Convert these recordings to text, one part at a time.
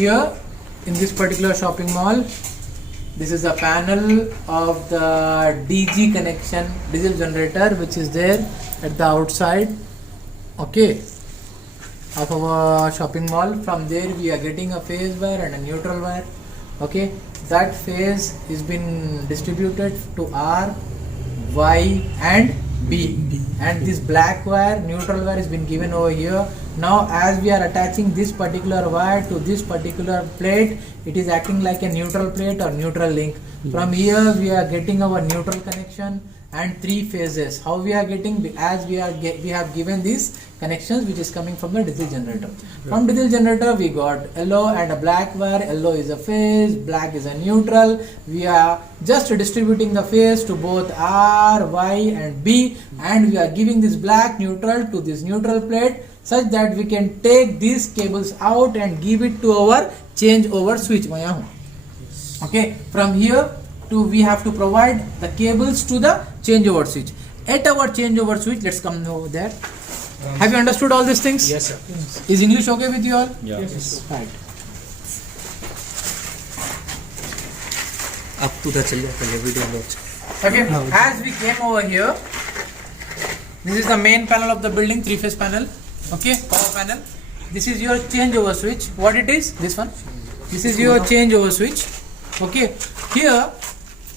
here in this particular shopping mall, this is the panel of the DG connection, diesel generator, which is there at the outside, okay, of our shopping mall. From there we are getting a phase wire and a neutral wire, okay. That phase is been distributed to R, Y and B, and this black wire, neutral wire, has been given over here. Now as we are attaching this particular wire to this particular plate, it is acting like a neutral plate or neutral link. From here we are getting our neutral connection and three phases. How we are getting? As we have given these connections which is coming from the diesel generator. From diesel generator we got yellow and a black wire. Yellow is a phase, black is a neutral. We are just distributing the phase to both R, Y and B, and we are giving this black neutral to this neutral plate, such that we can take these cables out and give it to our changeover switch. Okay, from here to we have to provide the cables to the changeover switch. At our changeover switch, let's come over there. Have you understood all these things? Yes, sir. Is English okay with you all? Yeah. Yes. Right. अब तो उधर चल जाता है video में. Okay, as we came over here, this is the main panel of the building, three-phase panel, okay, power panel. This is your changeover switch. What it is? This one. This is your changeover switch. Okay, here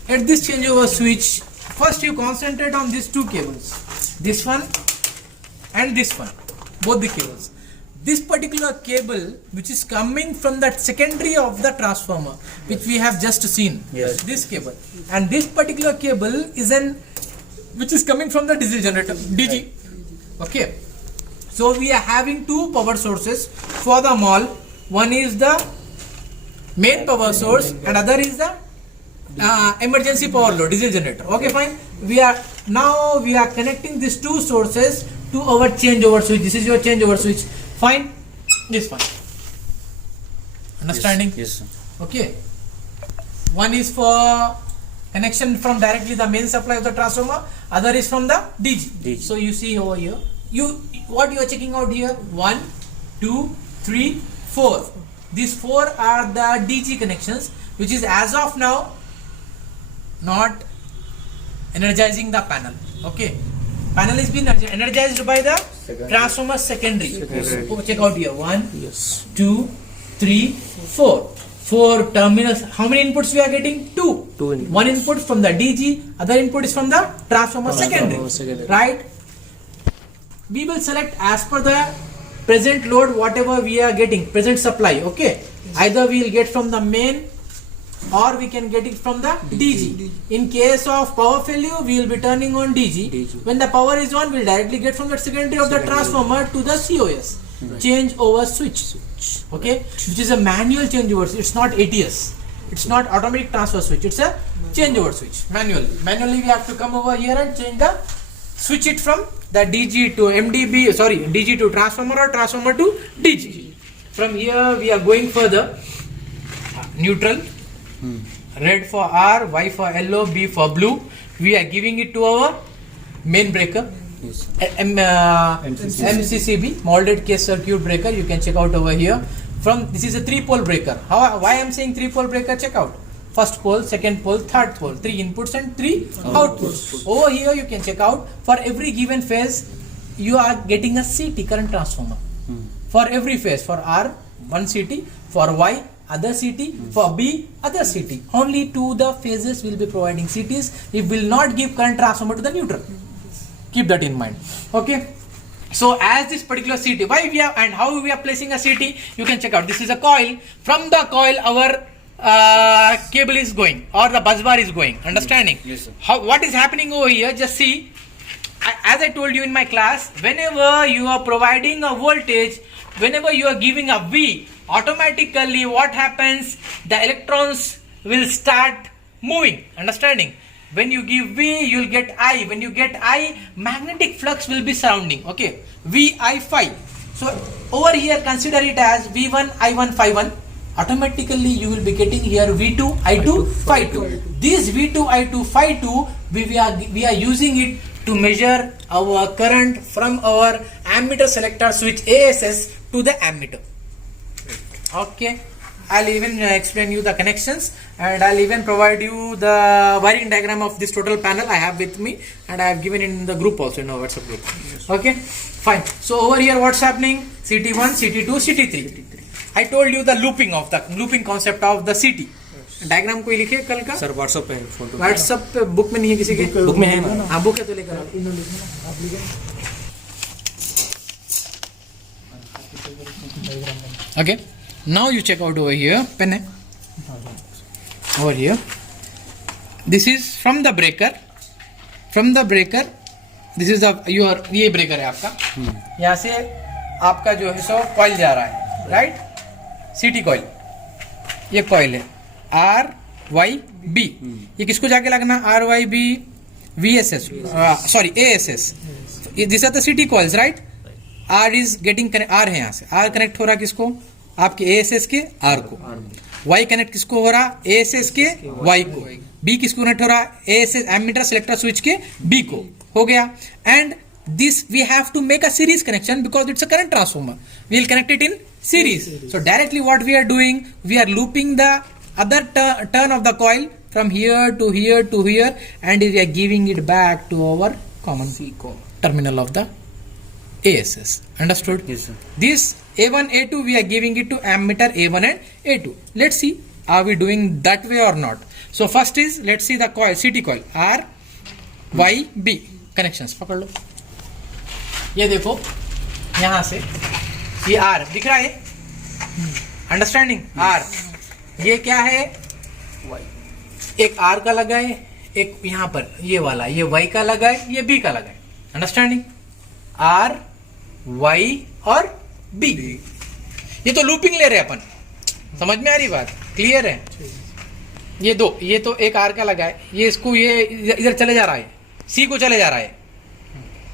at this changeover switch, first you concentrate on these two cables, this one and this one, both the cables. This particular cable which is coming from that secondary of the transformer, which we have just seen, yes, this cable, and this particular cable is which is coming from the diesel generator, DG. Okay, so we are having two power sources for the mall. One is the main power source and other is the emergency power load, diesel generator. Okay, fine. We are connecting these two sources to our changeover switch. This is your changeover switch. Fine. This one. Understanding? Yes, sir. Okay. One is for connection from directly the main supply of the transformer. Other is from the DG. So you see over here. What you are checking out here? 1, 2, 3, 4. These 4 are the DG connections, which is as of now not energizing the panel. Okay, panel is being energized by the transformer secondary. Check out here. 1, Yes. 2, 3, 4. 4 terminals. How many inputs we are getting? 2. Two. One input from the DG, other input is from the transformer secondary. Right? We will select as per the present load, whatever we are getting, present supply. Okay, either we will get from the main or we can get it from the DG. In case of power failure, we will be turning on DG. When the power is on, we will directly get from the secondary of the transformer to the COS, change over switch. Okay, which is a manual changeover switch. It's not ATS, it's not automatic transfer switch, it's a changeover switch. Manually we have to come over here and switch it from the DG to DG to transformer or transformer to DG. From here we are going further. Neutral, red for R, Y for yellow, B for blue. We are giving it to our main breaker. Yes. MCCB, molded case circuit breaker. You can check out over here. This is a 3-pole breaker. Why I am saying 3-pole breaker? Check out. First pole, second pole, third pole, 3 inputs and 3 outputs. Over here you can check out, for every given phase you are getting a CT, current transformer. For every phase, for R 1 CT, for Y other CT, for B other CT. Only to the phases will be providing CTs. It will not give current transformer to the neutral. Keep that in mind. Okay. So as this particular CT, why we are and how we are placing a CT, you can check out. This is a coil. From the coil our cable is going or the bus bar is going. Understanding? Yes, sir. What is happening over here? Just see. As I told you in my class, whenever you are providing a voltage, whenever you are giving a V, automatically what happens? The electrons will start moving. Understanding? When you give V, you will get I. When you get I, magnetic flux will be surrounding. Okay, V I phi. So over here, consider it as V1 I1 phi 1. Automatically, you will be getting here V2 I2 phi 2. This V2 I2 phi 2, we are using it to measure our current from our ammeter selector switch ASS to the ammeter. Okay. I'll even explain you the connections, and I'll even provide you the wiring diagram of this total panel I have with me, and I have given in the group also, in our WhatsApp group. Okay, fine. So over here what's happening? CT1, CT2, CT3. I told you the looping concept of the CT. Diagram कोई लिखे कल का? Sir WhatsApp पे photo, WhatsApp पे book में नहीं है किसी के? बुक में है ना? हाँ बुक है तो लेकर okay. Now you check out over here, pen है over here. This is from the breaker. This is the your ये breaker है आपका. यहाँ से आपका जो है सो कॉइल जा रहा है, राइट? CT कॉइल, ये कॉइल है RYB. ये किसको जाके लगना? RYB VSS, sorry ASS. These are the CT coils, right? R is getting R है, यहाँ से R कनेक्ट हो रहा किसको? आपके ASS के R को. Y कनेक्ट किसको हो रहा? ASS के Y को. B किसको कनेक्ट हो रहा? ASS एमीटर सेलेक्टर स्विच के B को. हो गया. And this we have to make a series connection because it's a current transformer. We will connect it in series. So directly what we are doing, we are looping the other turn of the coil from here to here to here, and we are giving it back to our common terminal of the ASS. Understood? Yes, sir. This A1, A2 we are giving it to ammeter A1 and A2. Let's see, are we doing that way or not? So first is, let's see the coil, CT coil R Y B connections. पकड़ लो, ये देखो यहाँ से ये R दिख रहा है, understanding? R ये क्या है? एक R का लगा है, एक यहाँ पर ये वाला ये Y का लगा है, ये B का लगा है. अंडरस्टैंडिंग? R Y और B. ये तो लूपिंग ले रहे हैं अपन, समझ में आ रही बात? क्लियर है? ये दो, ये तो एक R का लगा है, ये इसको ये इधर चले जा रहा है, C को चले जा रहा है.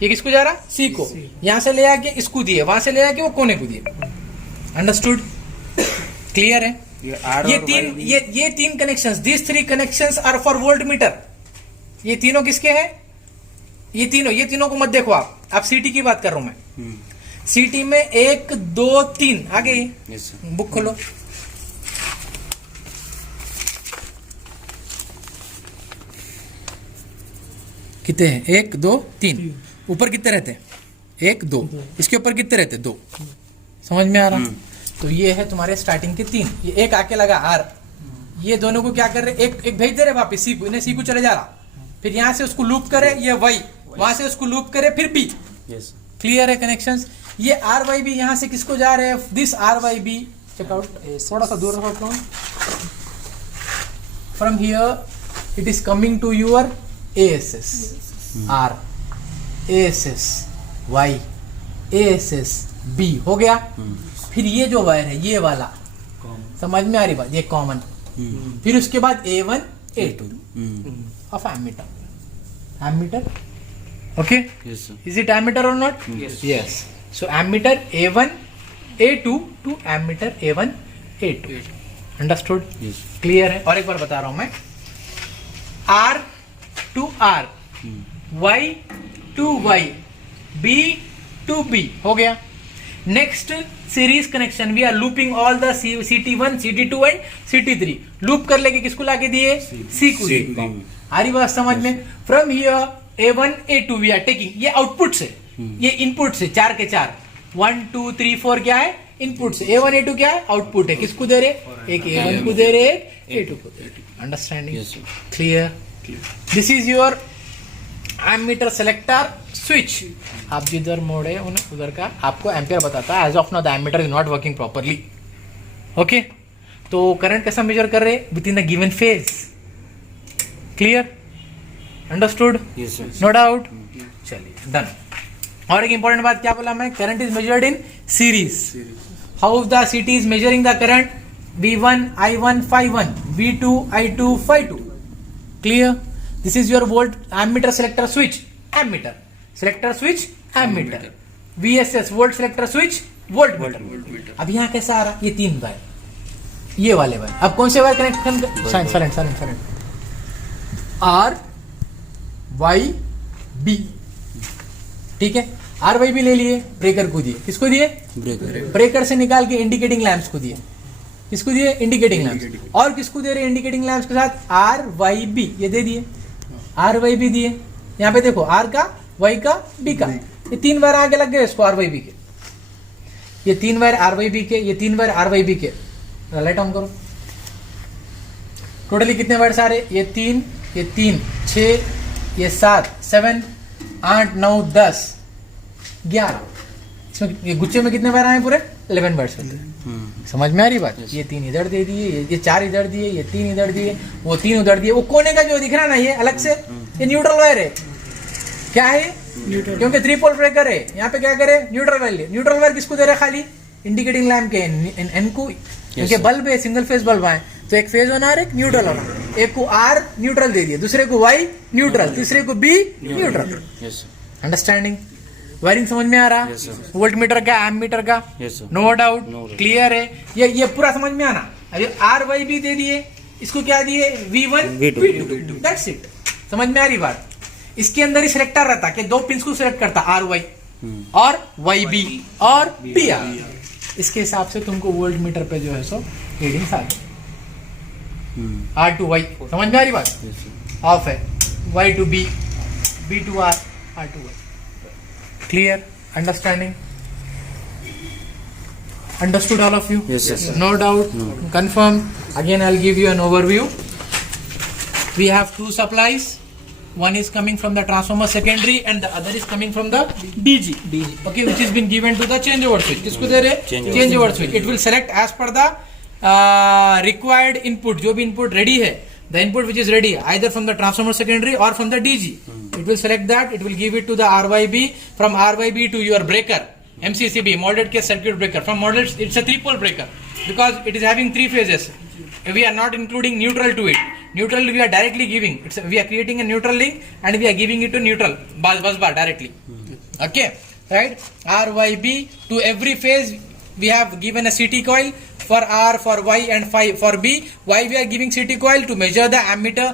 ये किसको जा रहा? C को. यहां से ले आके इसको दिए, वहां से ले आके वो कोने को दिए. अंडरस्टूड? क्लियर है? ये तीन connections, this 3 connections are for volt meter. ये तीनों किसके हैं? ये तीनों को मत देखो आप सीटी की बात कर रहा हूं मैं. सीटी में 1 2 3 आगे बुक खोलो. कितने हैं? 1 2 3. ऊपर कितने रहते हैं? 1 2. इसके ऊपर कितने रहते हैं? 2. समझ में आ रहा? तो ये है तुम्हारे स्टार्टिंग के 3. ये एक आके लगा R. ये दोनों को क्या कर रहे? एक भेज दे रहे वापिस C को, इन्हें C को चले जा रहा, फिर यहाँ से उसको लूप करे, ये Y वहां से उसको लूप करे, फिर B. क्लियर है कनेक्शंस? ये RYB यहाँ से किसको जा रहे हैं? दिस RYB, चेक आउट, थोड़ा सा दूर रखो. From here it is coming to your ASS. R ASS Y ASS B हो गया. फिर ये जो वायर है ये वाला, समझ में आ रही बात? ये कॉमन. फिर उसके बाद A1 A2 of ammeter. Okay? Yes, sir. Is it ammeter or not? Yes. So ammeter A1 A2 to ammeter A1 A2. Understood? Yes. Clear है? और एक बार बता रहा हूं मैं. R to R, Y to Y, B to B हो गया. Next series connection, we are looping all the CT1 CT2 and CT3. Loop कर लेके किसको लाके दिए? C को. आ रही बात समझ में? From here A1 A2 we are taking, ये आउटपुट से, ये इनपुट से 4 के 4 1 2 3 4 क्या है? इनपुट से. A1 A2 क्या है? आउटपुट है. किसको दे रहे? एक A1 को दे रहे, एक A2 को दे रहे. Understanding? Clear? This is your ammeter selector switch. आप जिधर मोड़े उधर का आपको एम्पियर बताता है. As of now the ammeter is not working properly. Okay, तो करंट कैसा मेजर कर रहे? With in the given phase. Clear? Understood? No doubt? चलिए डन. और एक इंपॉर्टेंट बात क्या बोला मैं? Current is measured in series. How the CT is measuring the current? V1 I1 Phi1, V2 I2 Phi2. Clear? This is your volt ammeter selector switch. Ammeter selector switch, ammeter. VSS volt selector switch, voltmeter. अब यहाँ कैसा आ रहा? ये 3 wire, ये वाले wire. अब कौन से wire connection? Silent. R Y B. ठीक है. RYB ले लिए, ब्रेकर को दिए. किसको दिए? ब्रेकर से निकाल के इंडिकेटिंग लैंप्स को दिए. किसको दिए? Indicating lamps. और किसको दे रहे हैं इंडिकेटिंग लैंप्स के साथ? आर वाई बी, ये दे दिए, आर वाई बी दिए। यहाँ पे देखो आर का, वाई का, बी का, ये 3 वायर आगे लग गए इसको आर वाई बी के, ये 3 वायर आर वाई बी के, ये 3 वायर आर वाई बी के। लाइट ऑन करो। टोटली कितने वायर्स आ रहे? ये 3, ये 3, 6, ये 7, 7, 8, 9, 10, 11। इसमें ये गुच्छे में कितने वायर आए पूरे? 11 वायर्स होते हैं। समझ में आ रही बात? ये 3 इधर दे दिए, ये 4 इधर दिए, ये 3 इधर दिए, वो 3 उधर दिए। वो कोने का जो दिख रहा ना ये अलग से, ये न्यूट्रल वायर है। क्या है? न्यूट्रल, क्योंकि 3 पोल ब्रेकर है। यहाँ पे क्या करे? Neutral wire. न्यूट्रल वायर किसको दे रहे? खाली इंडिकेटिंग लैंप के एन को, क्योंकि बल्ब है, सिंगल फेज बल्ब है, तो एक फेज होना और एक न्यूट्रल होना। एक को आर न्यूट्रल दे दिए, दूसरे को वाई न्यूट्रल, तीसरे को बी न्यूट्रल। अंडरस्टैंडिंग? वायरिंग समझ में आ रहा? वोल्ट मीटर का, एम मीटर का, नो डाउट, क्लियर है? ये पूरा समझ में आना। अभी आर वाई बी दे दिए, इसको क्या दिए? V1 V2, that's it. समझ में आ रही बात? इसके अंदर ही सिलेक्टर रहता कि 2 पिंस को सिलेक्ट करता, आर वाई और वाई बी और बी आर। इसके हिसाब से तुमको वोल्ट मीटर पे जो है सो रीडिंग्स आ गई। आर टू वाई, समझ में आ रही बात? ऑफ है, Y to B, B to R, R to Y. Clear? Understanding? Understood all of you? Yes, yes, sir. No doubt? Confirm? Again I'll give you an overview. We have 2 supplies. One is coming from the transformer secondary and the other is coming from the DG. Okay, which has been given to the changeover switch. किसको दे रहे? Changeover switch. It will select as per the required input. जो भी input ready है, the input which is ready either from the transformer secondary or from the DG. It will select that. It will give it to the RYB. From RYB to your breaker, MCCB, molded case circuit breaker. From molded, it's a 3-pole breaker because it is having 3 phases. We are not including neutral to it. Neutral we are directly giving. We are creating a neutral link and we are giving it to neutral bus bar directly. Okay, right? RYB to every phase we have given a CT coil. For R, for Y and for B. Why we are giving CT coil? To measure the ammeter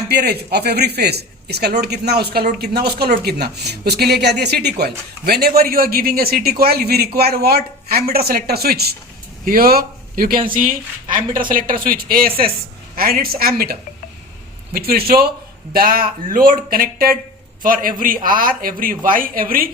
amperage of every phase. इसका load कितना, उसका load कितना, उसका load कितना, उसके लिए क्या दिया? CT coil. Whenever you are giving a CT coil, we require what? Ammeter selector switch. Here you can see ammeter selector switch, ASS, and its ammeter, which will show the load connected for every R, every Y, every